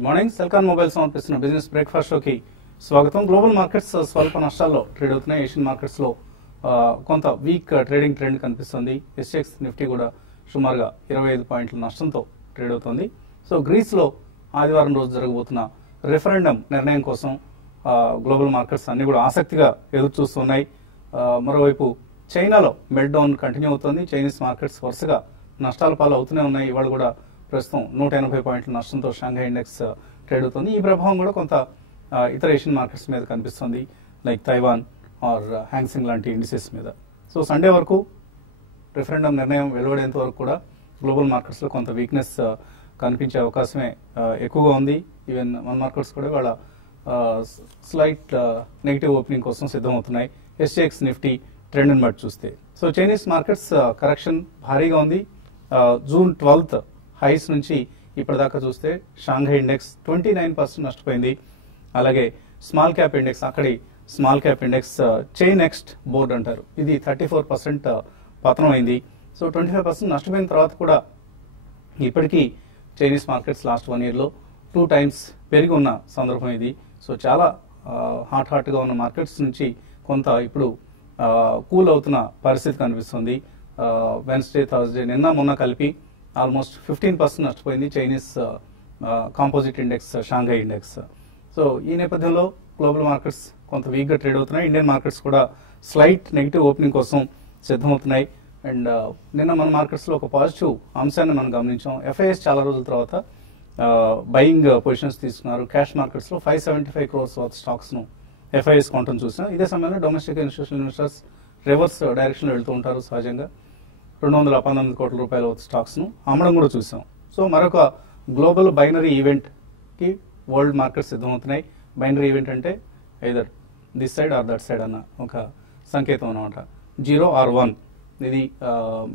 Good morning. Celkon mobile సమర్పిస్తున్న business breakfast షోకి స్వాగతం. గ్లోబల్ మార్కెట్స్ స్వల్ప నష్టాల్లో ట్రేడ్ అవుతున్నాయి. ఏషియన్ మార్కెట్స్ లో కొంత వీక్ ట్రేడింగ్ ట్రెండ్ కనిపిస్తుంది. ఎస్ఎక్స్ నిఫ్టీ కూడా సుమారుగా 25 పాయింట్ల నష్టంతో ట్రేడ్ అవుతుంది. సో గ్రీస్ లో ఆదివారం రోజు జరగబోతున్న రెఫరెండం నిర్ణయం కోసం గ్లోబల్ మార్కెట్స్ అన్ని కూడా ఆసక్తిగా ఎదురు చూస్తున్నాయి. మరోవైపు చైనాలో మెల్ట్ డౌన్ కంటిన్యూ అవుతుంది. చైనీస్ మార్కెట్స్ వరుసగా నష్టాల పాలు అవుతూనే ఉన్నాయి. ఇవాళ కూడా ప్రస్తుతం 180 పాయింట్ల నష్టంతో షాంఘై ఇండెక్స్ ట్రేడ్ అవుతుంది. ఈ ప్రభావం కూడా కొంత ఇతర ఏషియన్ మార్కెట్స్ మీద కనిపిస్తుంది, లైక్ తైవాన్ ఆర్ హ్యాంగ్సింగ్ లాంటి ఇండిసెస్ మీద. సో సండే వరకు రిఫరెండం నిర్ణయం వెలువడేంత వరకు కూడా గ్లోబల్ మార్కెట్స్ లో కొంత వీక్నెస్ కనిపించే అవకాశమే ఎక్కువగా ఉంది. ఈవెన్ మన మార్కెట్స్ కూడా వాళ్ళ స్లైట్ నెగిటివ్ ఓపెనింగ్ కోసం సిద్ధమవుతున్నాయి. ఎస్ఎక్స్ నిఫ్టీ ట్రెండ్ ని బట్టి చూస్తే సో చైనీస్ మార్కెట్స్ కరెక్షన్ భారీగా ఉంది. జూన్ 12th హైస్ నుంచి ఇప్పటిదాకా చూస్తే షాంఘై ఇండెక్స్ 29% నష్టపోయింది. అలాగే స్మాల్ క్యాప్ ఇండెక్స్, అక్కడి small cap index chain next board అంటారు, ఇది 34% పతనం అయింది. సో 25% నష్టపోయిన తర్వాత కూడా ఇప్పటికీ చైనీస్ మార్కెట్స్ లాస్ట్ 1 year లో 2 times పెరిగి ఉన్న సందర్భం ఇది. సో చాలా హాట్ గా ఉన్న మార్కెట్స్ నుంచి కొంత ఇప్పుడు కూల్ అవుతున్న పరిస్థితి కనిపిస్తుంది. వెన్స్డే, థర్స్డే, నిన్న మొన్న కలిపి ఆల్మోస్ట్ 15% నష్టపోయింది Chinese composite index, Shanghai index. So ఈ నేపథ్యంలో గ్లోబల్ మార్కెట్స్ కొంత వీక్గా ట్రేడ్ అవుతున్నాయి. ఇండియన్ మార్కెట్స్ కూడా స్లైట్ నెగిటివ్ ఓపెనింగ్ కోసం సిద్ధమవుతున్నాయి. అండ్ నిన్న మన మార్కెట్స్లో ఒక పాజిటివ్ అంశాన్ని మనం గమనించాం. ఎఫ్ఐఎస్ చాలా రోజుల తర్వాత బయింగ్ పొజిషన్స్ తీసుకున్నారు. క్యాష్ మార్కెట్స్లో 575 crores వర్త్ స్టాక్స్ను ఎఫ్ఐఎస్ కొనడం చూసాం. ఇదే సమయంలో డొమెస్టిక్ ఇన్స్టిట్యూషనల్ ఇన్వెస్టర్స్ రివర్స్ డైరెక్షన్లో వెళ్తూ ఉంటారు సహజంగా. 219 కోట్ల రూపాయల స్టాక్స్ ను అమ్మడం కూడా చూసాం. సో మరొక గ్లోబల్ బైనరీ ఈవెంట్ కి వరల్డ్ మార్కెట్స్ సిద్ధమవుతున్నాయి. బైనరీ ఈవెంట్ అంటే either this side or that side అన్న ఒక సంకేతం అన్నమాట. 0 or 1, ఇది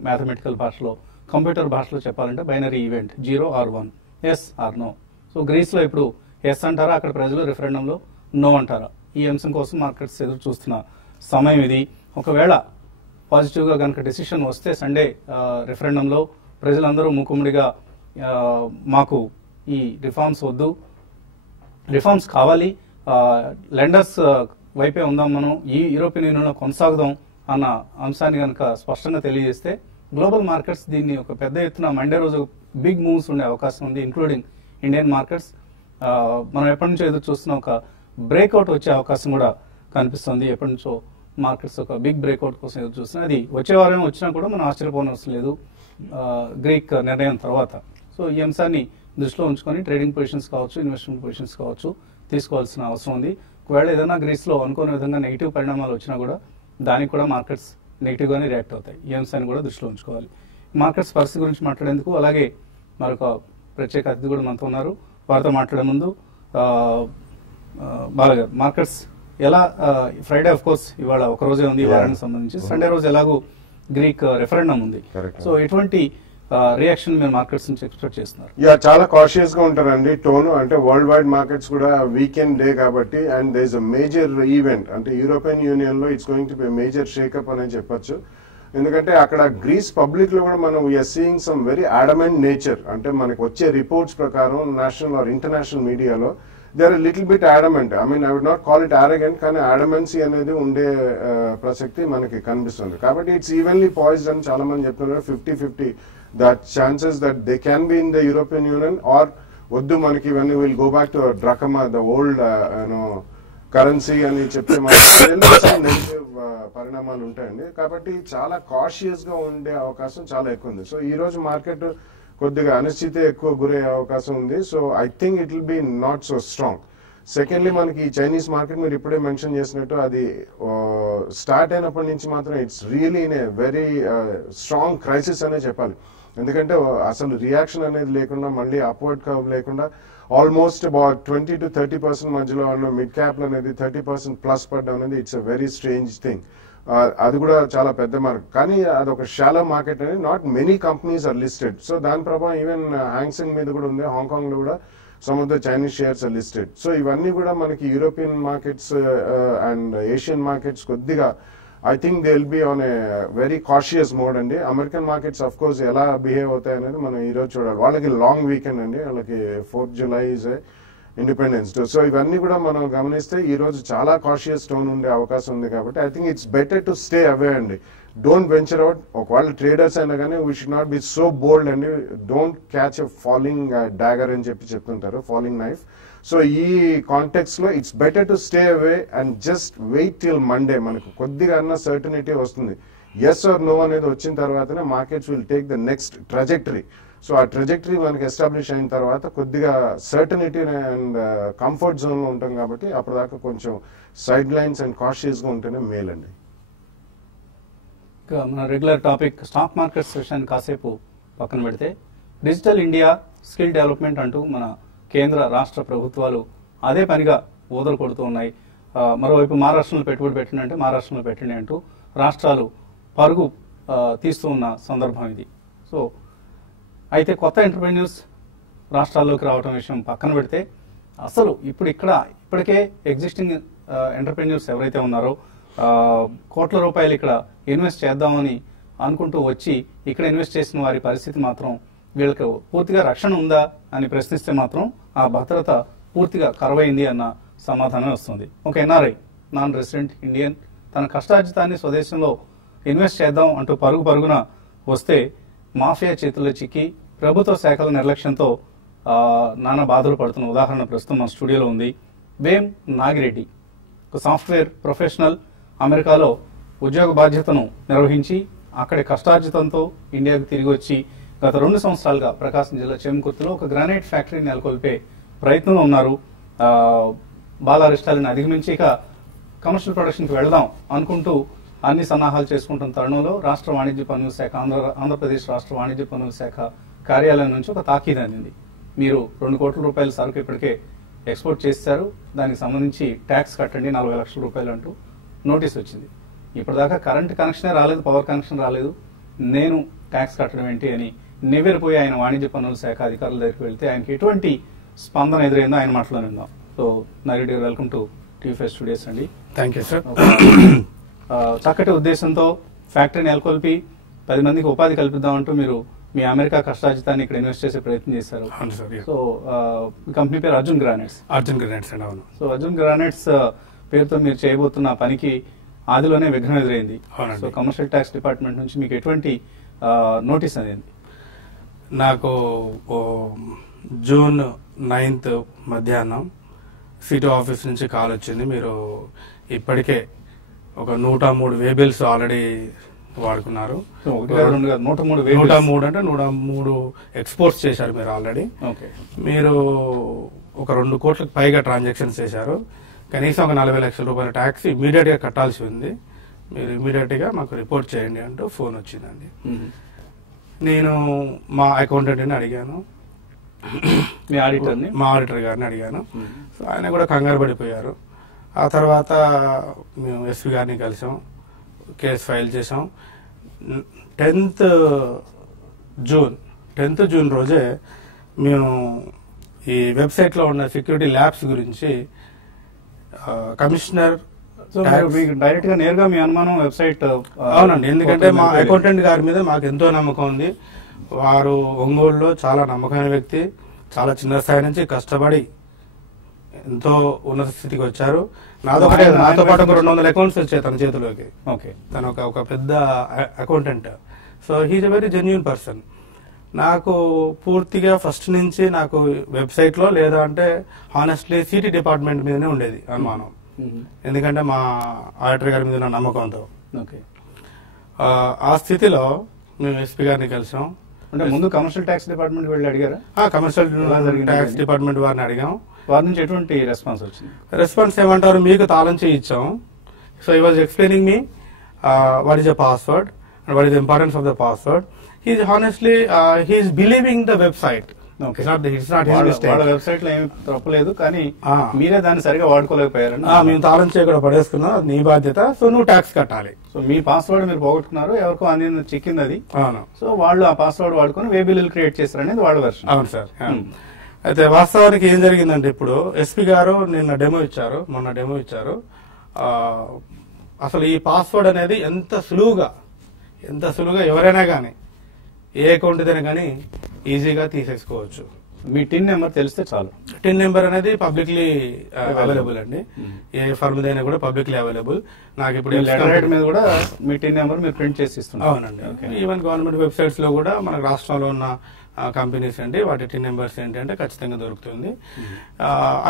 మ్యాథమెటికల్ భాషలో, కంప్యూటర్ భాషలో చెప్పాలంటే binary event 0 or 1, yes or no. So Greece లో ఇప్పుడు ఎస్ అంటారా, అక్కడ ప్రజలు రిఫరెండంలో నో అంటారా? ఈ అంశం కోసం మార్కెట్స్ ఎదురు చూస్తున్న సమయం ఇది. ఒకవేళ పాజిటివ్ గా కనుక డెసిషన్ వస్తే సండే రిఫరెండంలో ప్రజలందరూ మూకుమ్మడిగా మాకు ఈ రిఫార్మ్స్ వద్దు, రిఫార్మ్స్ కావాలి, లెండర్స్ వైపే ఉందాం, మనం ఈ యూరోపియన్ యూనియన్ లో కొనసాగుదాం అన్న అంశాన్ని కనుక స్పష్టంగా తెలియజేస్తే గ్లోబల్ మార్కెట్స్ దీన్ని ఒక పెద్ద ఎత్తున మండే రోజు బిగ్ మూవ్స్ ఉండే అవకాశం ఉంది, ఇంక్లూడింగ్ ఇండియన్ మార్కెట్స్. మనం ఎప్పటి నుంచో ఎదురు చూస్తున్న ఒక బ్రేక్అవుట్ వచ్చే అవకాశం కూడా కనిపిస్తుంది. ఎప్పటి నుంచో మార్కెట్స్ ఒక బిగ్ బ్రేక్అవుట్ కోసం ఎదురు చూస్తున్నాయి. అది వచ్చే వారం వచ్చినా కూడా మనం ఆశ్చర్యపోనవసరం లేదు గ్రీక్ నిర్ణయం తర్వాత. సో ఈ అంశాన్ని దృష్టిలో ఉంచుకొని ట్రేడింగ్ పొజిషన్స్ కావచ్చు, ఇన్వెస్ట్మెంట్ పొజిషన్స్ కావచ్చు తీసుకోవాల్సిన అవసరం ఉంది. ఒకవేళ ఏదైనా గ్రీస్ లో అనుకోని విధంగా నెగిటివ్ పరిణామాలు వచ్చినా కూడా దానికి కూడా మార్కెట్స్ నెగిటివ్ గానే రియాక్ట్ అవుతాయి. ఈ అంశాన్ని కూడా దృష్టిలో ఉంచుకోవాలి. మార్కెట్స్ పరిస్థితి గురించి మాట్లాడేందుకు అలాగే మరొక ప్రత్యేక అతిథి కూడా మనతో ఉన్నారు. వారితో మాట్లాడే ముందు బాగా మార్కెట్స్ ఎలా, ఫ్రైడే ఆఫ్ కోర్స్ ఇవాళ ఒక రోజే ఉంది ఈ వారానికి సంబంధించి, సండే రోజు ఎలాగూ గ్రీక్ రెఫరెండం ఉంది. సో ఎటువంటి రియాక్షన్ మీరు మార్కెట్స్ నుంచి ఎక్స్పెక్ట్ చేస్తున్నారు? చాలా కాషియస్ గా ఉంటారండి టోన్. అంటే వరల్డ్ వైడ్ మార్కెట్స్ కూడా వీకెండ్ డే కాబట్టి, and there is a major event, అంటే యూరోపియన్ యూనియన్ లో it's going to be major shakeup అని చెప్పొచ్చు. ఎందుకంటే అక్కడ గ్రీస్ పబ్లిక్ లో కూడా మనం we are seeing some very adamant nature. అంటే మనకు వచ్చే రిపోర్ట్స్ ప్రకారం నేషనల్ ఆర్ ఇంటర్నేషనల్ మీడియాలో they are little bit adamant. I mean I would not call it arrogant, కానీ అడమెన్సీ అనేది ఉండే ప్రసక్తి మనకి కనిపిస్తుంది. కాబట్టి ఇట్స్ ఈవెన్లీ పాయిజ్డ్ అని చాలా మంది చెప్తున్నారు. 50-50 that chances that they can be in the European Union, or వద్దు మనకి ఇవన్నీ will go back to drachma, the old currency అని చెప్తే నెగిటివ్ పరిణామాలు ఉంటాయండి. కాబట్టి చాలా కాషియస్ గా ఉండే అవకాశం చాలా ఎక్కువ ఉంది. సో ఈ రోజు మార్కెట్ కొద్దిగా అనిశ్చితి ఎక్కువ గురయ్యే అవకాశం ఉంది. So I think it will be not so strong. Secondly మనకి చైనీస్ మార్కెట్ మీరు ఇప్పుడే మెన్షన్ చేసినట్టు అది స్టార్ట్ అయినప్పటి నుంచి మాత్రం it's really in a very strong crisis అనే చెప్పాలి. ఎందుకంటే అసలు రియాక్షన్ అనేది లేకుండా, మళ్ళీ అప్వర్డ్ కర్వ్ లేకుండా, ఆల్మోస్ట్ అబౌట్ 20 to 30% మధ్యలో వాళ్ళు మిడ్ క్యాప్ అనేది 30% ప్లస్ పడ్డం అనేది it's a very strange thing. అది కూడా చాలా పెద్ద మార్కెట్, కానీ అది ఒక షాలో మార్కెట్ అనేది not many companies are listed. So దాని ప్రభావం ఈవెన్ హ్యాంగ్సెంగ్ మీద కూడా ఉంది. హాంకాంగ్ లో కూడా some of the Chinese shares are listed. So ఇవన్నీ కూడా మనకి European markets and Asian markets కొద్దిగా I think they will be on a very cautious mode అండి. అమెరికన్ మార్కెట్స్ అఫ్ కోర్స్ ఎలా బిహేవ్ అవుతాయి అనేది మనం ఈ రోజు చూడాలి. వాళ్ళకి లాంగ్ వీకెండ్ అండి, వాళ్ళకి 4th July is independence day. So ఇవన్నీ కూడా మనం గమనిస్తే ఈ రోజు చాలా కాషియస్ టోన్ ఉండే అవకాశం ఉంది. కాబట్టి I think it's better to stay away అండి. Don't venture out. ఒకవేళ ట్రేడర్స్ అయినా కానీ we should not be so bold అండి. Don't catch a falling dagger అని చెప్తుంటారు, ఫాలింగ్ నైఫ్. సో ఈ కాంటెక్స్ట్ లో it's better to stay away and just wait till Monday. మనకు కొద్దిగా అన్న సర్టనిటీ వస్తుంది. ఎస్ ఆర్ నో అనేది వచ్చిన తర్వాతనే markets will take the next trajectory. So ఆ ట్రజెక్టరీ మనకి ఎస్టాబ్లిష్ అయిన తర్వాత కొద్దిగా సర్టనిటీ అండ్ కంఫర్ట్ జోన్ లో ఉంటాం. కాబట్టి అప్పటిదాకా కొంచెం సైడ్ లైన్స్ అండ్ కాషియస్ గా ఉంటేనే మేలండి. మన regular topic stock market session కాసేపు పక్కన పెడితే, డిజిటల్ ఇండియా, స్కిల్ డెవలప్మెంట్ అంటూ మన కేంద్ర రాష్ట్ర ప్రభుత్వాలు అదే పనిగా ఊదలు కొడుతూ ఉన్నాయి. మరోవైపు మహారాష్ట్రలో పెట్టుబడి పెట్టినంటే మహారాష్ట్రలో పెట్టండి అంటూ రాష్ట్రాలు పరుగు తీస్తూ ఉన్న సందర్భం ఇది. సో అయితే కొత్త ఎంటర్ప్రెన్యూర్స్ రాష్ట్రాల్లోకి రావడం విషయం పక్కన పెడితే, అసలు ఇప్పటికే ఎగ్జిస్టింగ్ ఎంటర్ప్రెన్యూర్స్ ఎవరైతే ఉన్నారో కోట్ల రూపాయలు ఇక్కడ ఇన్వెస్ట్ చేద్దామని అనుకుంటూ వచ్చి ఇక్కడ ఇన్వెస్ట్ చేసిన వారి పరిస్థితి మాత్రం వీళ్ళకి పూర్తిగా రక్షణ ఉందా అని ప్రశ్నిస్తే మాత్రం ఆ భద్రత పూర్తిగా కరువైంది అన్న సమాధానం వస్తుంది. ఒక ఎన్ఆర్ఐ, నాన్ రెసిడెంట్ ఇండియన్, తన కష్టార్జితాన్ని స్వదేశంలో ఇన్వెస్ట్ చేద్దాం అంటూ పరుగున వస్తే మాఫియా చేతుల్లో చిక్కి ప్రభుత్వ శాఖల నిర్లక్ష్యంతో నానా బాధలు పడుతున్న ఉదాహరణ ప్రస్తుతం మన స్టూడియోలో ఉంది. వేం నాగిరెడ్డి, ఒక సాఫ్ట్వేర్ ప్రొఫెషనల్, అమెరికాలో ఉద్యోగ బాధ్యతను నిర్వహించి అక్కడి కష్టార్జితంతో ఇండియాకు తిరిగి వచ్చి గత 2 సంవత్సరాలుగా ప్రకాశం జిల్లా చేమకుర్తిలో ఒక గ్రానైట్ ఫ్యాక్టరీని నెలకొల్పే ప్రయత్నంలో ఉన్నారు. బాలారిష్టాలను అధిగమించి ఇక కమర్షియల్ ప్రొడక్షన్కి వెళదాం అనుకుంటూ అన్ని సన్నాహాలు చేసుకుంటున్న తరుణంలో రాష్ట్ర వాణిజ్య పన్నుల శాఖ, ఆంధ్రప్రదేశ్ రాష్ట్ర వాణిజ్య పన్నుల శాఖ కార్యాలయం నుంచి ఒక తాకీదు అందింది. మీరు 2 కోట్ల రూపాయల సరుకు ఇప్పటికే ఎక్స్పోర్ట్ చేశారు, దానికి సంబంధించి ట్యాక్స్ కట్టండి 40 లక్షల రూపాయలు అంటూ నోటీస్ వచ్చింది. ఇప్పటిదాకా కరెంట్ కనెక్షనే రాలేదు, పవర్ కనెక్షన్ రాలేదు, నేను ట్యాక్స్ కట్టడం ఏంటి అని నివ్వెరపోయి ఆయన వాణిజ్య పన్నుల శాఖ అధికారుల దగ్గరికి వెళ్తే ఆయనకి ఎటువంటి స్పందన ఎదురైందో ఆయన మాటలోనే ఉందాం. సో నాగిరెడ్డి గారు, వెల్కమ్ టు TV5 స్టూడియోస్ అండి. Thank you sir. చక్కటి ఉద్దేశంతో ఫ్యాక్టరీ నెలకొల్పి 10 మందికి ఉపాధి కల్పిద్దామంటూ మీరు మీ అమెరికా కష్టార్జితాన్ని ఇక్కడ ఇన్వెస్ట్ చేసే ప్రయత్నం చేశారు. సో కంపెనీ పేరు అర్జున్ గ్రానైట్స్. అండి, అవును. సో అర్జున్ గ్రానైట్స్ పేరుతో మీరు చేయబోతున్న పనికి ఆదిలోనే విఘ్నం ఎదురైంది. సో కమర్షియల్ ట్యాక్స్ డిపార్ట్మెంట్ నుంచి మీకు ఎటువంటి నోటీస్ అనేది? నాకు June 9th మధ్యాహ్నం సిటీ ఆఫీస్ నుంచి కాల్ వచ్చింది. మీరు ఇప్పటికే ఒక 103 వేబిల్స్ ఆల్రెడీ వాడుకున్నారు. 103 అంటే 103 ఎక్స్పోర్ట్స్ చేశారు మీరు ఆల్రెడీ. మీరు ఒక 2 కోట్లకు పైగా ట్రాన్సాక్షన్స్ చేశారు. కనీసం ఒక 40 లక్షల రూపాయల ట్యాక్స్ ఇమీడియట్ గా కట్టాల్సి ఉంది. మీరు ఇమీడియట్ గా మాకు రిపోర్ట్ చేయండి అంటూ ఫోన్ వచ్చిందండి. నేను మా అకౌంటెంట్ని అడిగాను, మా ఆడిటర్ గారిని అడిగాను. సో ఆయన కూడా కంగారు పడిపోయారు. ఆ తర్వాత మేము ఎస్పీ గారిని కలిసాం, కేసు ఫైల్ చేసాం. 10th జూన్ రోజే మేము ఈ వెబ్సైట్ లో ఉన్న సెక్యూరిటీ ల్యాబ్స్ గురించి కమిషనర్ డైరెక్ట్ గా నేరుగా మీ అనుమానం వెబ్సైట్? అవునండి, ఎందుకంటే మా అకౌంటెంట్ గారి మీద మాకు ఎంతో నమ్మకం ఉంది. వారు ఒంగోలులో చాలా నమ్మకమైన వ్యక్తి, చాలా చిన్న స్థాయి నుంచి కష్టపడి ఎంతో ఉన్నత స్థితికి వచ్చారు. నాతో పాటు ఒక 200 అకౌంట్స్ వచ్చాయి తన చేతిలోకి. తను ఒక పెద్ద accountant. So he's a very genuine person. నాకు పూర్తిగా ఫస్ట్ నుంచి నాకు వెబ్సైట్ లో లేదా అంటే హానెస్ట్లీ సిటీ డిపార్ట్మెంట్ మీదనే ఉండేది అనుమానం. ఎందుకంటే మా ఆడిటర్ గారి మీద ఉన్న నమ్మకంతో. ఆ స్థితిలో మేము ఎస్పీ గారిని కలిసాం. అంటే ముందు కమర్షియల్ ట్యాక్స్ డిపార్ట్మెంట్ వెళ్ళి అడిగారా? కమర్షియల్ ట్యాక్స్ డిపార్ట్మెంట్ వారిని అడిగాం. వారి నుంచి ఎటువంటి రెస్పాన్స్ వచ్చింది? రెస్పాన్స్ ఏమంటారు, మీకు తాళం చేయి ఇచ్చాం. So he was explaining me what is the password and what is the importance of the password. He's honestly, he's believing the website. It's not his mistake. వాళ్ళ వెబ్సైట్ లో ఏమి తప్పలేదు, కానీ మీరే దాన్ని సరిగా వాడుకోలేకపోయారు. మేము తాళం చేయకుండా పడేసుకున్నాం, అది నీ బాధ్యత. సో నువ్వు ట్యాక్స్ కట్టాలి. సో మీ పాస్వర్డ్ మీరు పోగొట్టుకున్నారు, ఎవరికో అందింది, చిక్కింది అది. సో వాళ్ళు ఆ పాస్వర్డ్ వాడుకొని వే బిల్లులు క్రియేట్ చేశారు అనేది వాళ్ళ వెర్షన్. అవును సార్. అయితే వాస్తవానికి ఏం జరిగిందంటే, ఇప్పుడు ఎస్పీ గారు మొన్న డెమో ఇచ్చారు. అసలు ఈ పాస్వర్డ్ అనేది ఎంత సులువుగా ఎవరైనా కానీ ఏ అకౌంట్ అయినా కానీ ఈజీగా తీసేసుకోవచ్చు. మీ టిన్ నెంబర్ తెలిస్తే చాలు. టిన్ నెంబర్ అనేది పబ్లిక్లీ అవైలబుల్ అండి. ఏ ఫర్మ్ దైనా కూడా పబ్లిక్లీ అవైలబుల్. నాకు ఇప్పుడు లెటర్ హెడ్ మీద కూడా మీ టిన్ నెంబర్ మీరు ప్రింట్ చేసి ఇస్తున్నారు. అవునండి. ఈవెన్ గవర్నమెంట్ వెబ్సైట్స్ లో కూడా మన రాష్ట్రంలో ఉన్న కంపెనీస్ అండి వాటి టిన్ నెంబర్స్ ఏంటంటే ఖచ్చితంగా దొరుకుతుంది.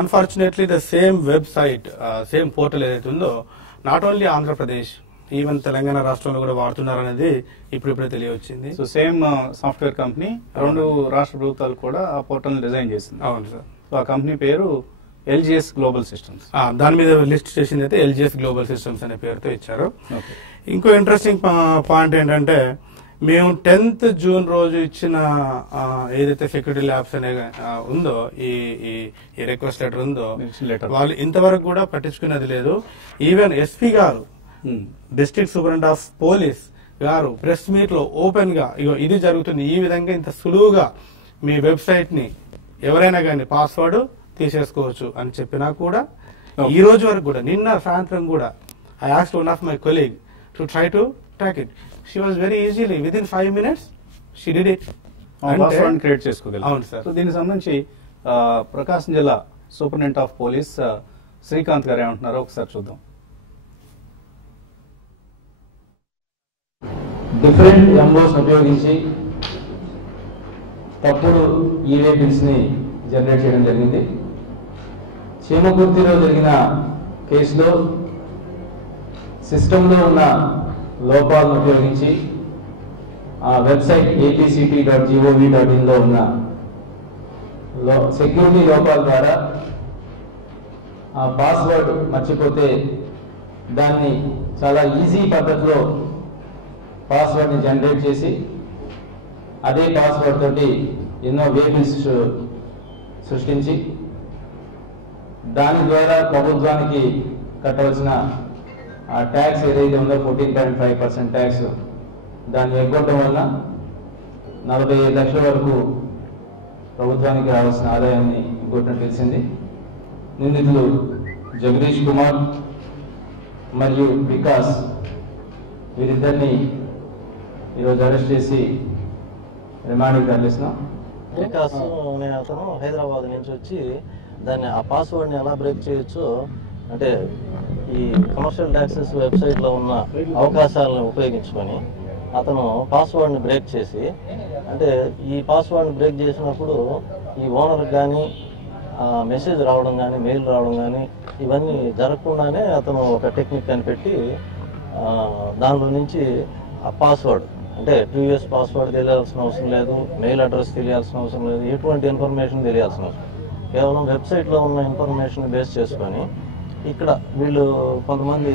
Unfortunately the same website same portal ఏదైతే ఉందో not only Andhra Pradesh even Telangana రాష్ట్రంలో కూడా వాడుతున్నారు అనేది ఇప్పుడిప్పుడే తెలియవచ్చింది. సో సేమ్ సాఫ్ట్వేర్ కంపెనీ 2 రాష్ట్ర ప్రభుత్వాలు కూడా ఆ పోర్టల్ డిజైన్ చేసింది. అవును సార్. సో ఆ కంపెనీ పేరు LGS గ్లోబల్ సిస్టమ్స్. దాని మీద లిస్ట్ చేసింది అయితే LGS గ్లోబల్ సిస్టమ్స్ అనే పేరుతో ఇచ్చారు. ఇంకో ఇంట్రెస్టింగ్ పాయింట్ ఏంటంటే మేము 10th జూన్ రోజు ఇచ్చిన ఏదైతే సెక్యూరిటీ ల్యాబ్స్ అనే ఉందో ఈ రిక్వెస్ట్ లెటర్ ఉందో వాళ్ళు ఇంతవరకు కూడా పట్టించుకున్నది లేదు. ఈవెన్ ఎస్పీ గారు డిస్ట్రిక్ట్ సూపరింటెండెంట్ ఆఫ్ పోలీస్ గారు ప్రెస్ మీట్ లో ఓపెన్ గా ఇది జరుగుతుంది, ఈ విధంగా ఇంత సులువుగా మీ వెబ్సైట్ ని ఎవరైనా కానీ పాస్వర్డ్ తీసేసుకోవచ్చు అని చెప్పినా కూడా ఈ రోజు వరకు కూడా నిన్న సాయంత్రం కూడా I asked one of my colleague to try to track it. She was very easily with in 5 minutes she did it. Password create చేసుకోగలరు. అవును సార్. సో దీనికి సంబంధించి ప్రకాశం జిల్లా సూపరింటెండెంట్ ఆఫ్ పోలీస్ శ్రీకాంత్ గారు ఏమంటున్నారో ఒకసారి చూద్దాం. డిఫరెంట్ ఎంఓస్ ఉపయోగించి తప్పుడు ఈవే బిల్స్ ని జనరేట్ చేయడం జరిగింది. చీమకుర్తిలో జరిగిన కేసులో సిస్టంలో ఉన్న లోపాలను ఉపయోగించి ఆ వెబ్సైట్ apct.gov.in లో ఉన్న సెక్యూరిటీ లోపాల ద్వారా ఆ పాస్వర్డ్ మర్చిపోతే దాన్ని చాలా ఈజీ పద్ధతిలో పాస్వర్డ్ని జనరేట్ చేసి అదే పాస్వర్డ్ తోటి ఎన్నో వేబిల్స్ సృష్టించి దాని ద్వారా ప్రభుత్వానికి కట్టవలసిన ఆ ట్యాక్స్ ఏదైతే ఉందో 14.5% ట్యాక్స్ దాన్ని ఎగ్గొట్టడం వల్ల 45 లక్షల వరకు ప్రభుత్వానికి రావాల్సిన ఆదాయాన్ని ఎగ్గొట్టడం తెలిసింది. నిందితులు జగదీష్ కుమార్ మరియు వికాస్ వీరిద్దరిని ఈరోజు అరెస్ట్ చేసి రిమాండ్కి తరలిస్తున్నాం. వికాస్ అనే అతను హైదరాబాద్ నుంచి వచ్చి దాన్ని ఆ పాస్వర్డ్ని ఎలా బ్రేక్ చేయొచ్చో అంటే ఈ కమర్షియల్ ట్యాక్సెస్ వెబ్సైట్లో ఉన్న అవకాశాలను ఉపయోగించుకొని అతను పాస్వర్డ్ని బ్రేక్ చేసి అంటే ఈ పాస్వర్డ్ని బ్రేక్ చేసినప్పుడు ఈ ఓనర్కి కానీ మెసేజ్ రావడం కానీ మెయిల్ రావడం కానీ ఇవన్నీ జరగకుండానే అతను ఒక టెక్నిక్ కనిపెట్టి దానిలో నుంచి ఆ పాస్వర్డ్ అంటే ప్రీవియస్ పాస్వర్డ్ తెలియాల్సిన అవసరం లేదు, మెయిల్ అడ్రస్ తెలియాల్సిన అవసరం లేదు, ఎటువంటి ఇన్ఫర్మేషన్ తెలియాల్సిన అవసరం, కేవలం వెబ్సైట్లో ఉన్న ఇన్ఫర్మేషన్ బేస్ చేసుకొని ఇక్కడ వీళ్ళు కొంతమంది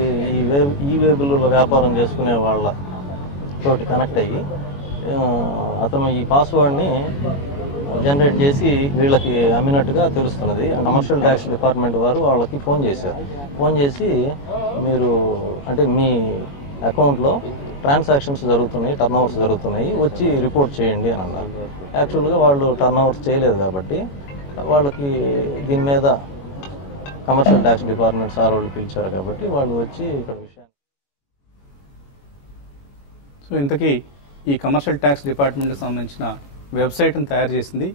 ఈ వేబుల్లో వ్యాపారం చేసుకునే వాళ్ళ తోటి కనెక్ట్ అయ్యి అతను ఈ పాస్వర్డ్ని జనరేట్ చేసి వీళ్ళకి అమ్మినట్టుగా తెలుస్తున్నది. కమర్షియల్ ట్యాక్స్ డిపార్ట్మెంట్ వారు వాళ్ళకి ఫోన్ చేశారు. ఫోన్ చేసి మీరు అంటే మీ అకౌంట్లో ట్రాన్సాక్షన్స్ జరుగుతున్నాయి, టర్న్ ఓవర్స్ జరుగుతున్నాయి, వచ్చి రిపోర్ట్ చేయండి అని అన్నారు. యాక్చువల్గా వాళ్ళు టర్న్ ఓవర్స్ చేయలేదు కాబట్టి వాళ్ళకి దీని మీద కమర్షియల్ ట్యాక్స్ డిపార్ట్మెంట్ సార్ వాళ్ళు పిలిచారు కాబట్టి వాళ్ళు వచ్చి ఇక్కడ విషయాన్ని. సో ఇంతకీ ఈ కమర్షియల్ ట్యాక్స్ డిపార్ట్మెంట్కి సంబంధించిన వెబ్సైట్ని తయారు చేసింది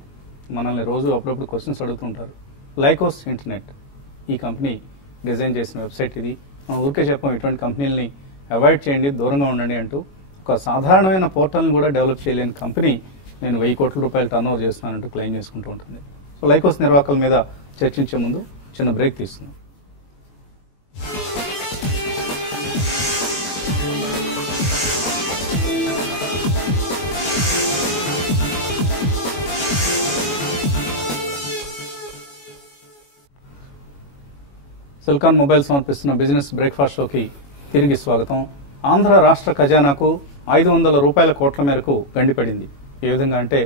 మనల్ని రోజు అప్పుడప్పుడు క్వశ్చన్స్ అడుగుతుంటారు లైకోస్ ఇంటర్నెట్. ఈ కంపెనీ డిజైన్ చేసిన వెబ్సైట్ ఇది. మనం ఊరికే చెప్పాం ఇటువంటి కంపెనీలని అవాయిడ్ చేయండి, దూరంగా ఉండండి అంటూ. ఒక సాధారణమైన పోర్టల్ని కూడా డెవలప్ చేయలేని కంపెనీ నేను 1000 కోట్ల రూపాయలు టర్న్ ఓవర్ చేస్తున్నానంటూ క్లెయిమ్ చేసుకుంటూ ఉంటుంది. సో లైకోస్ నిర్వాహకుల మీద చర్చించే ముందు చిన్న బ్రేక్ తీసుకుందాం. సిల్కాన్ మొబైల్ సమర్పిస్తున్న బిజినెస్ బ్రేక్ఫాస్ట్ షోకి తిరిగి స్వాగతం. ఆంధ్ర రాష్ట్ర ఖజానాకు 500 రూపాయల కోట్ల మేరకు గండిపడింది. ఏ విధంగా అంటే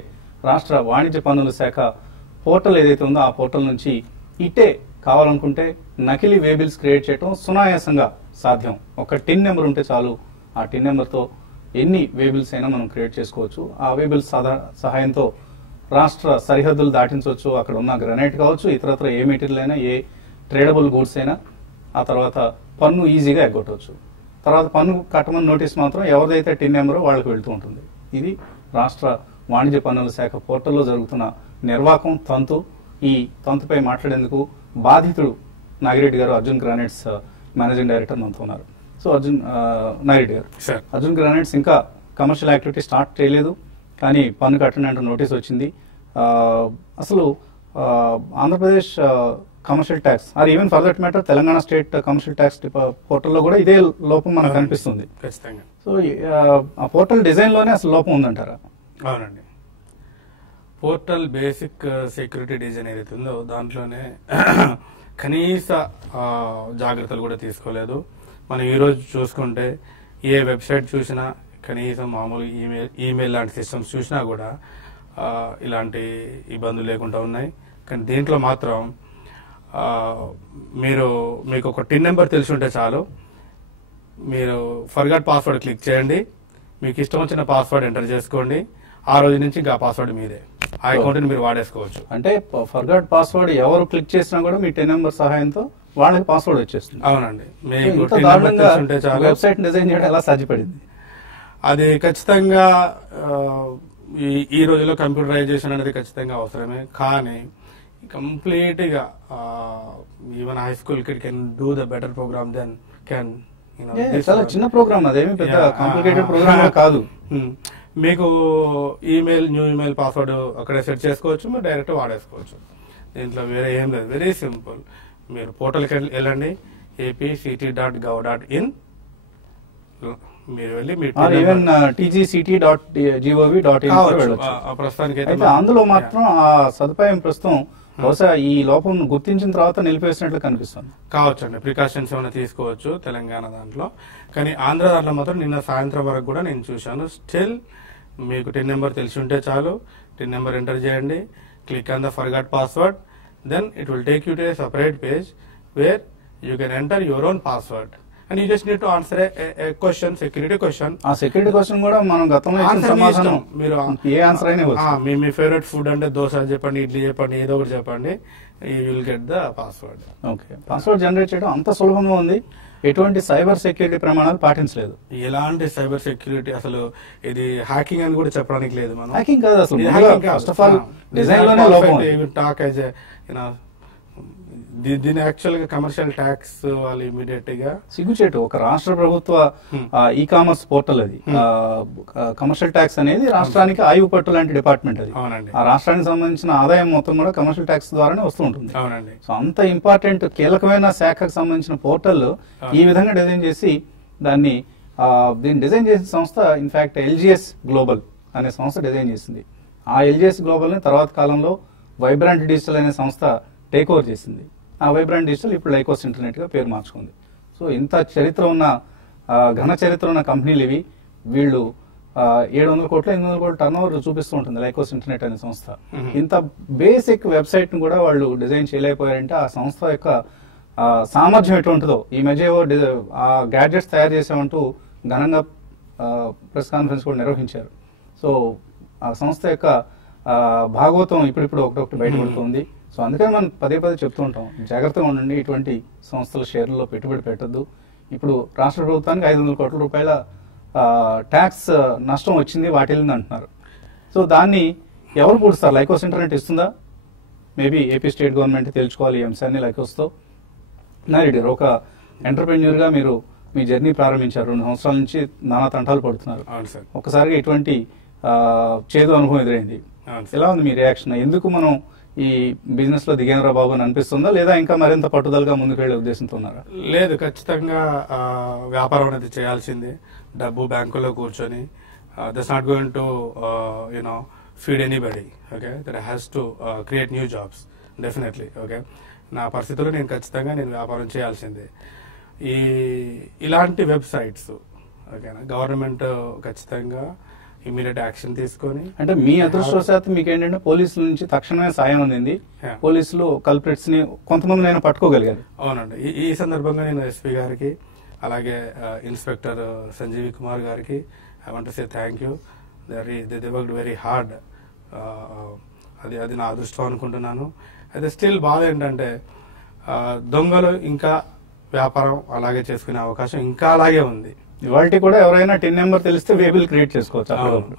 రాష్ట్ర వాణిజ్య పన్నుల శాఖ పోర్టల్ ఏదైతే ఉందో ఆ పోర్టల్ నుంచి ఇట్టే కావాలనుకుంటే నకిలీ వేబిల్స్ క్రియేట్ చేయడం సునాయాసంగా సాధ్యం. ఒక టిన్ నెంబర్ ఉంటే చాలు, ఆ టిన్ నెంబర్తో ఎన్ని వేబిల్స్ అయినా మనం క్రియేట్ చేసుకోవచ్చు. ఆ వేబిల్స్ సహాయంతో రాష్ట్ర సరిహద్దులు దాటించవచ్చు. అక్కడ ఉన్న గ్రనైట్ కావచ్చు, ఇతరత్ర ఏ మెటీరియల్ అయినా, ఏ ట్రేడబుల్ గూడ్స్ అయినా, ఆ తర్వాత పన్ను ఈజీగా ఎగ్గొట్టవచ్చు. తర్వాత పన్ను కట్టమని నోటీస్ మాత్రం ఎవరిదైతే టిన్ నెంబరో వాళ్ళకి వెళ్తూ ఉంటుంది. ఇది రాష్ట్ర వాణిజ్య పన్నుల శాఖ పోర్టల్లో జరుగుతున్న నిర్వాకం తంతు. ఈ తంతుపై మాట్లాడేందుకు బాధితుడు Nagireddy garu, Arjun granites managing director మనతో ఉన్నారు. సో నాగిరెడ్డి గారు, అర్జున్ గ్రానైట్స్ ఇంకా కమర్షియల్ యాక్టివిటీ స్టార్ట్ చేయలేదు, కానీ పన్ను కట్టండి అంటూ నోటీస్ వచ్చింది. అసలు Andhra Pradesh commercial tax or even for that matter Telangana state commercial tax పోర్టల్లో కూడా ఇదే లోపం మనకు కనిపిస్తుంది. సో ఆ పోర్టల్ డిజైన్ లోనే అసలు లోపం ఉందంటారా? అవునండి, పోర్టల్ బేసిక్ సెక్యూరిటీ డిజైన్ ఏదైతే ఉందో దాంట్లోనే కనీస జాగ్రత్తలు కూడా తీసుకోలేదు. మనం ఈరోజు చూసుకుంటే ఏ వెబ్సైట్ చూసినా, కనీసం మామూలు ఈమెయిల్ లాంటి సిస్టమ్స్ చూసినా కూడా ఇలాంటి ఇబ్బందులు లేకుండా ఉన్నాయి. కానీ దీంట్లో మాత్రం మీకు ఒక టిన్ నెంబర్ తెలిసి ఉంటే చాలు, మీరు ఫర్గాట్ పాస్వర్డ్ క్లిక్ చేయండి, మీకు ఇష్టం వచ్చిన పాస్వర్డ్ ఎంటర్ చేసుకోండి, ఆ రోజు నుంచి ఇంకా పాస్వర్డ్ మీదే, ఆ అకౌంట్ మీరు వాడేసుకోవచ్చు. అంటే ఫర్గాట్ పాస్వర్డ్ ఎవరు క్లిక్ చేసినా కూడా మీ టిన్ నెంబర్ సహాయంతో వాళ్ళకి పాస్వర్డ్ వచ్చేస్తుంది. అవునండి, వెబ్సైట్ డిజైన్ చేయడం ఎలా సాధ్యపడింది? అది ఖచ్చితంగా ఈ రోజుల్లో కంప్యూటరైజేషన్ అనేది ఖచ్చితంగా అవసరమే. కానీ కంప్లీట్ గా even high school kid can do the better program then can చాలా చిన్న ప్రోగ్రామ్, అదేమి పెద్ద కాంప్లికేటెడ్ ప్రోగ్రామ్ కాదు. మీకు న్యూ ఈమెయిల్ పాస్వర్డ్ అక్కడే సెట్ చేసుకోవచ్చు, మీరు డైరెక్ట్ వాడేసుకోవచ్చు. దీంట్లో వేరే ఏం లేదు, వెరీ సింపుల్. మీరు పోర్టల్కి వెళ్ళండి, apct.gov.in, మీరు వెళ్ళి ప్రస్తుతానికి అందులో మాత్రం ఆ సదుపాయం ప్రస్తుతం బహుశా ఈ లోపం గుర్తించిన తర్వాత నిలిపేసినట్లు కనిపిస్తుంది. కావచ్చు అండి, ప్రికాషన్స్ ఏమైనా తీసుకోవచ్చు తెలంగాణ దాంట్లో. కానీ ఆంధ్ర దాంట్లో మాత్రం నిన్న సాయంత్రం వరకు కూడా నేను చూశాను. స్టిల్ మీకు టిన్ నెంబర్ తెలిసి ఉంటే చాలు, టిన్ నెంబర్ ఎంటర్ చేయండి, click on the forgot password, then it will take you to a separate page where you can enter your own password and you just need to answer a question, security question. ఆ security question కూడా మనం గతంలో ఇచ్చిన సమాధానం మీరు ఏ answer అయినా మీ favourite food అంటే దోశ చెప్పండి, ఇడ్లీ చెప్పండి, ఏదో ఒకటి చెప్పండి, you will get the password. Okay, password generate చేయడం అంత సులభంగా ఉంది, ఎటువంటి సైబర్ సెక్యూరిటీ ప్రమాణాలు పాటించలేదు. ఎలాంటి సైబర్ సెక్యూరిటీ, అసలు ఇది హ్యాకింగ్ అని కూడా చెప్పడానికి లేదు. మనం హ్యాకింగ్ కాదు అసలు, ఫస్ట్ ఆఫ్ ఆల్ డిజైన్ లోనే లోపం. టాక్ యాజ్ దీని యాక్చువల్ గా కమర్షియల్ ట్యాక్స్ వాళ్ళు ఇమీడియట్ గా సిగ్గుచేటు. ఒక రాష్ట్ర ప్రభుత్వ ఈ కామర్స్ పోర్టల్ అది, కమర్షియల్ ట్యాక్స్ అనేది రాష్ట్రానికి ఆయువు పట్టు లాంటి డిపార్ట్మెంట్ అది. ఆ రాష్ట్రానికి సంబంధించిన ఆదాయం మొత్తం కూడా కమర్షియల్ ట్యాక్స్ ద్వారానే వస్తూ ఉంటుంది. సో అంత ఇంపార్టెంట్ కీలకమైన శాఖకు సంబంధించిన పోర్టల్ ఈ విధంగా డిజైన్ చేసి దీన్ని డిజైన్ చేసిన సంస్థ ఇన్ఫాక్ట్ LGS గ్లోబల్ అనే సంస్థ డిజైన్ చేసింది. ఆ LGS గ్లోబల్ ని తర్వాత కాలంలో వైబ్రాంట్ డిజిటల్ అనే సంస్థ టేక్ ఓవర్ చేసింది. ఆ వైబ్రాంట్ డిజిటల్ ఇప్పుడు లైకోస్ ఇంటర్నెట్ గా పేరు మార్చుకుంది. సో ఇంత చరిత్ర ఉన్న ఘన చరిత్ర ఉన్న కంపెనీలు ఇవి. వీళ్ళు 700 కోట్ల 800 కోట్ల టర్న్ ఓవర్ చూపిస్తూ ఉంటుంది లైకోస్ ఇంటర్నెట్ అనే సంస్థ. ఇంత బేసిక్ వెబ్సైట్ ను కూడా వాళ్ళు డిజైన్ చేయలేకపోయారంటే ఆ సంస్థ యొక్క సామర్థ్యం ఎటువంటిదో. ఈ మధ్య ఆ గ్యాడ్జెట్స్ తయారు చేసామంటూ ఘనంగా ప్రెస్ కాన్ఫరెన్స్ కూడా నిర్వహించారు. సో ఆ సంస్థ యొక్క భాగవతం ఇప్పుడిప్పుడు ఒకటొకటి బయటపడుతుంది. సో అందుకని మనం పదే చెప్తూ ఉంటాం, జాగ్రత్తగా ఉండండి, ఇటువంటి సంస్థల షేర్లలో పెట్టుబడి పెట్టద్దు. ఇప్పుడు రాష్ట్ర ప్రభుత్వానికి 500 కోట్ల రూపాయల ట్యాక్స్ నష్టం వచ్చింది, వాటిల్లింది అంటున్నారు. సో దాన్ని ఎవరు పూడుస్తారు? లైకోస్ ఇంటర్నెట్ ఇస్తుందా? మేబీ ఏపీ స్టేట్ గవర్నమెంట్ తెలుసుకోవాలి ఈ అంశాన్ని లైకోస్తో. నారెడ్డి గారు, ఒక ఎంటర్ప్రెన్యూర్ గా మీరు మీ జర్నీ ప్రారంభించారు, 2 సంవత్సరాల నుంచి నానా తంటాలు పడుతున్నారు. ఒకసారిగా ఇటువంటి చేదు అనుభవం ఎదురైంది. ఎలా ఉంది మీ రియాక్షన్? ఎందుకు మనం ఈ బిజినెస్ లో దిగేంద్ర బాబు అని అనిపిస్తుందా, లేదా ఇంకా మరింత పట్టుదలగా ముందుకు వెళ్లే ఉద్దేశంతో ఉన్నారా? లేదు, ఖచ్చితంగా వ్యాపారం అనేది చేయాల్సిందే. డబ్బు బ్యాంకులో కూర్చొని that's not going to feed anybody. Okay, that has to create new jobs definitely. Okay, నా పరిస్థితుల్లో నేను ఖచ్చితంగా వ్యాపారం చేయాల్సిందే. ఇలాంటి వెబ్సైట్స్ ఓకేనా, గవర్నమెంట్ ఖచ్చితంగా ఇమీడియట్ యాక్షన్ తీసుకొని, అంటే మీ అదృష్టవశాత్తు మీకు ఏంటంటే పోలీసుల నుంచి తక్షణమే సాయం అందింది, పోలీసులు కల్ప్రిట్స్ ని కొంతమంది నేను పట్టుకోగలిగారు. అవునండి, ఈ సందర్భంగా నేను ఎస్పీ గారికి అలాగే ఇన్స్పెక్టర్ సంజీవ్ కుమార్ గారికి I want to say thank you. They worked very hard. అది నా అదృష్టం అనుకుంటున్నాను. అయితే స్టిల్ బాధ ఏంటంటే దొంగలు ఇంకా వ్యాపారం అలాగే చేసుకునే అవకాశం ఇంకా అలాగే ఉంది. ఇవాళ కూడా ఎవరైనా టిన్ నెంబర్ తెలిస్తే వేబిల్ క్రియేట్ చేసుకోవచ్చు.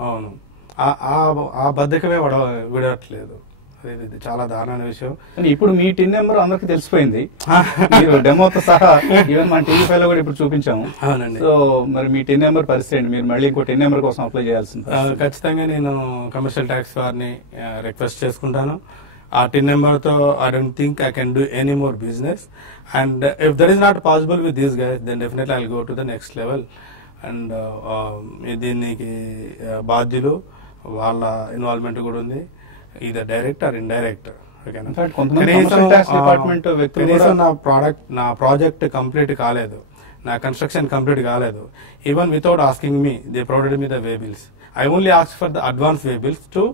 అవును, ఆ బద్ధకమే విడట్లేదు. ఇది చాలా దారుణమైన విషయం. కానీ ఇప్పుడు మీ టిన్ నెంబర్ అందరికి తెలిసిపోయింది. మీరు డెమోతో సహా ఈవెన్ మన టీవీ ఫైవ్ లో కూడా ఇప్పుడు చూపించాము. అవునండి. సో మరి మీ టిన్ నెంబర్ పరిస్థితి ఏంటి? మీరు మళ్ళీ ఇంకో టిన్ నెంబర్ కోసం అప్లై చేయాల్సింది. ఖచ్చితంగా నేను కమర్షియల్ ట్యాక్స్ వారిని రిక్వెస్ట్ చేసుకుంటాను. ఆ టిన్ నెంబర్ తో I don't think I can do any more business. And if that is not possible with these guys then definitely I will go to the next level. అండ్ దీనికి బాధ్యులు వాళ్ళ involvement కూడా ఉంది, either direct or indirect. కనీసం నా project complete కాలేదు, నా కన్స్ట్రక్షన్ కంప్లీట్ కాలేదు. Even without asking me they provided me the way bills. I only ask for the advance way bills to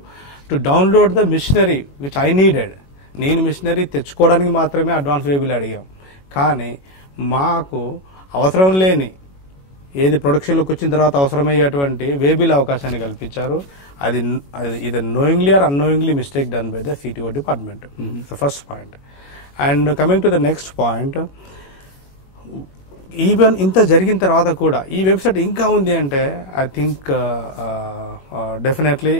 download the machinery which I needed. నేను machinery తెచ్చుకోవడానికి మాత్రమే advance way bill అడిగాం. కానీ మాకు అవసరం లేని ఏది ప్రొడక్షన్లోకి వచ్చిన తర్వాత అవసరమయ్యేటువంటి వే బిల్ అవకాశాన్ని కల్పించారు. అది ఇది knowingly or unknowingly mistake done by the CTO department. The first point. And coming to the next point, even ఇంత జరిగిన తర్వాత కూడా ఈ వెబ్సైట్ ఇంకా ఉంది అంటే ఐ థింక్ డెఫినెట్లీ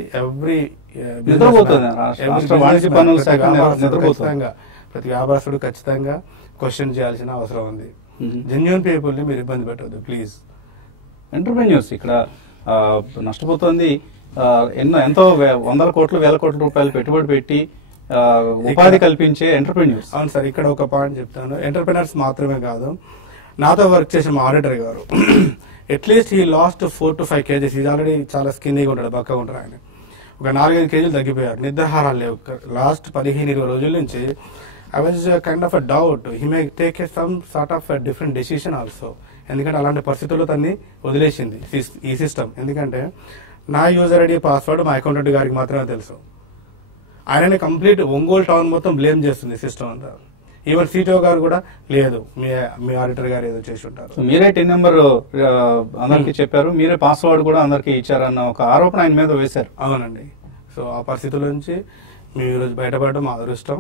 ప్రతి వ్యాపారస్తుడు ఖచ్చితంగా క్వశ్చన్ చేయాల్సిన అవసరం ఉంది. జెన్యూన్ పీపుల్ ని మీరు ఇబ్బంది పెట్టవద్దు ప్లీజ్. ఎంటర్ప్రెన్యూర్స్ ఇక్కడ నష్టపోతుంది. ఎంతో వందల కోట్లు వేల కోట్ల రూపాయలు పెట్టుబడి పెట్టి ఉపాధి కల్పించే ఎంటర్ప్రెన్యూర్స్. అవును సార్, ఇక్కడ ఒక పాయింట్ చెప్తాను. ఎంటర్ప్రెనర్స్ మాత్రమే కాదు, నాతో వర్క్ చేసిన మా ఆడిటర్ గారు అట్లీస్ట్ ఈ లాస్ట్ 4 to 5 kgs. ఇది ఆల్రెడీ చాలా స్కిన్నీగా ఉంటాడు, బక్కగా ఉంటారు ఆయన. ఒక 4-5 kgs తగ్గిపోయారు. నిద్రాహారాలు లేవు లాస్ట్ 15-20 రోజుల నుంచి. I was kind of a doubt he may take some sort of different decision also. ఎందుకంటే అలాంటి పరిస్థితుల్లో తన్ని వదిలేసింది ఈ సిస్టమ్. ఎందుకంటే నా యూజర్ ఐడి పాస్వర్డ్ మా అకౌంటెంట్ గారికి మాత్రమే తెలుసు. ఆయనని కంప్లీట్ ఒంగోలు టౌన్ మొత్తం బ్లేమ్ చేస్తుంది సిస్టమ్ అంతా. ఈవెన్ సిటిఓ గారు కూడా లేదు, మీ ఆడిటర్ గారు ఏదో చేసి ఉంటారు. మీరే టిన్ నెంబర్ అందరికి చెప్పారు, మీరే పాస్వర్డ్ కూడా అందరికి ఇచ్చారన్న ఒక ఆరోపణ ఆయన మీద వేశారు. అవునండి. సో ఆ పరిస్థితుల నుంచి మేము ఈరోజు బయటపడడం మా అదృష్టం.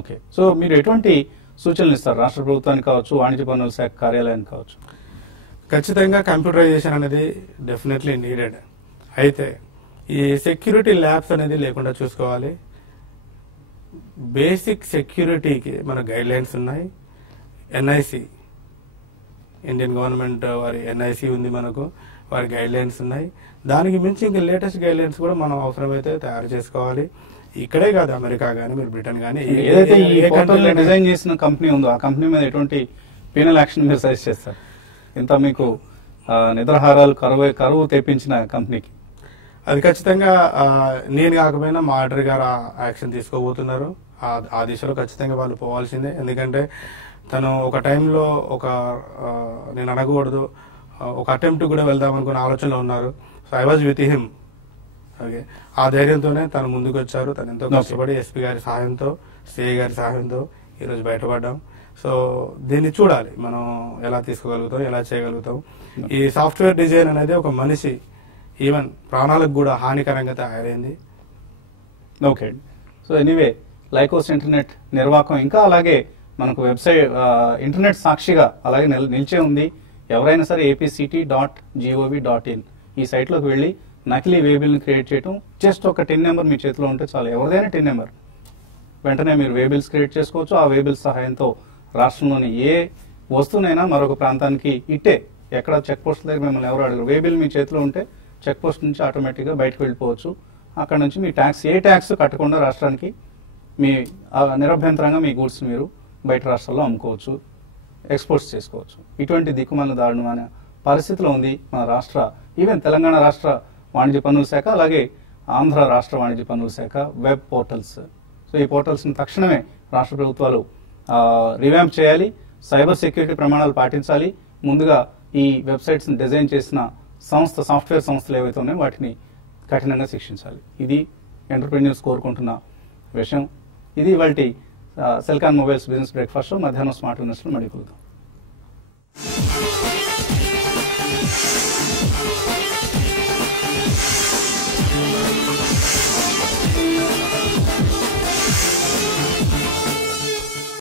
ఓకే, సో మీరు ఎటువంటి సూచనలు ఇస్తారు రాష్ట్ర ప్రభుత్వానికి కావచ్చు, వాణిజ్య పన్నుల శాఖ కార్యాలయానికి కావచ్చు? ఖచ్చితంగా కంప్యూటరైజేషన్ అనేది డెఫినెట్లీ నీడెడ్. అయితే ఈ సెక్యూరిటీ ల్యాబ్స్ అనేది లేకుండా చూసుకోవాలి. బేసిక్ సెక్యూరిటీకి మన గైడ్ లైన్స్ ఉన్నాయి. ఎన్ఐసి, ఇండియన్ గవర్నమెంట్ వారి ఎన్ఐసి ఉంది, మనకు వారి గైడ్ లైన్స్ ఉన్నాయి. దానికి మించి ఇంకా లేటెస్ట్ గైడ్ లైన్స్ కూడా మనం అవసరమైతే తయారు చేసుకోవాలి. ఇక్కడే కాదు, అమెరికా కానీ మీరు బ్రిటన్ కానీ ఏదైతే ఈ పోర్టల్ డిజైన్ చేసిన కంపెనీ ఉందో ఆ కంపెనీ మీద ఎటువంటి పీనల్ యాక్షన్ మీరు సజెస్ట్ చేస్తారు? ఇంత మీకు నిద్రాహారాలు కరువు తెప్పించిన కంపెనీకి అది ఖచ్చితంగా నేను కాకపోయినా మా ఆర్డర్ గారు యాక్షన్ తీసుకోబోతున్నారు. ఆ దిశలో ఖచ్చితంగా వాళ్ళు పోవాల్సిందే. ఎందుకంటే తను ఒక టైంలో నేను అనకూడదు, ఒక అటెంప్ట్ కూడా వెళ్దాం అనుకున్న ఆలోచనలో ఉన్నారు. So I was with him. Okay, ఆ ధైర్యంతోనే తను ముందుకు వచ్చారు. తను ఎంతో కష్టపడి ఎస్పీ గారి సహాయంతో, సిఐ గారి సహాయంతో ఈరోజు బయటపడ్డాం. సో దీన్ని చూడాలి మనం ఎలా తీసుకోగలుగుతాం, ఎలా చేయగలుగుతాం. ఈ సాఫ్ట్వేర్ డిజైన్ అనేది ఒక మనిషి ఈవెన్ ప్రాణాలకు కూడా హానికరంగా తయారైంది. Okay, so anyway Lycos internet నిర్వాహకం ఇంకా అలాగే మనకు వెబ్సైట్ ఇంటర్నెట్ సాక్షిగా అలాగే నిలిచే ఉంది. ఎవరైనా సరే apct.gov.in ఈ సైట్లోకి వెళ్ళి నకిలీ వేబిల్ని క్రియేట్ చేయడం, జస్ట్ ఒక టిన్ నెంబర్ మీ చేతిలో ఉంటే చాలు. ఎవరిదైనా టిన్ నెంబర్ వెంటనే మీరు వేబిల్స్ క్రియేట్ చేసుకోవచ్చు. ఆ వేబిల్స్ సహాయంతో రాష్ట్రంలోని ఏ వస్తువునైనా మరొక ప్రాంతానికి ఇట్టే ఎక్కడ చెక్ పోస్ట్ దగ్గర మిమ్మల్ని ఎవరు అడగరు. వేబిల్ మీ చేతిలో ఉంటే చెక్ పోస్ట్ నుంచి ఆటోమేటిక్గా బయటకు వెళ్ళిపోవచ్చు. అక్కడ నుంచి మీ ఏ ట్యాక్స్ కట్టకుండా రాష్ట్రానికి మీ నిరభ్యంతరంగా మీ గూడ్స్ మీరు బయట రాష్ట్రాల్లో అమ్ముకోవచ్చు, ఎక్స్పోర్ట్స్ చేసుకోవచ్చు. ఇటువంటి దిక్కుమాలిన దారుణమైన పరిస్థితిలో ఉంది మన రాష్ట్ర, ఈవెన్ తెలంగాణ రాష్ట్ర వాణిజ్య పన్నుల శాఖ, అలాగే ఆంధ్ర రాష్ట్ర వాణిజ్య పన్నుల శాఖ వెబ్ పోర్టల్స్. సో ఈ పోర్టల్స్ని తక్షణమే రాష్ట్ర ప్రభుత్వాలు రివ్యాంప్ చేయాలి, సైబర్ సెక్యూరిటీ ప్రమాణాలు పాటించాలి. ముందుగా ఈ వెబ్సైట్స్ని డిజైన్ చేసిన సాఫ్ట్వేర్ సంస్థలు ఏవైతే ఉన్నాయో వాటిని కఠినంగా శిక్షించాలి. ఇది ఎంటర్ప్రెన్యూర్స్ కోరుకుంటున్న విషయం. ఇది ఇవాళ Celkon mobiles business breakfast show. మధ్యాహ్నం స్మార్ట్ బిజినెస్లో మళ్ళీ కలుద్దాం.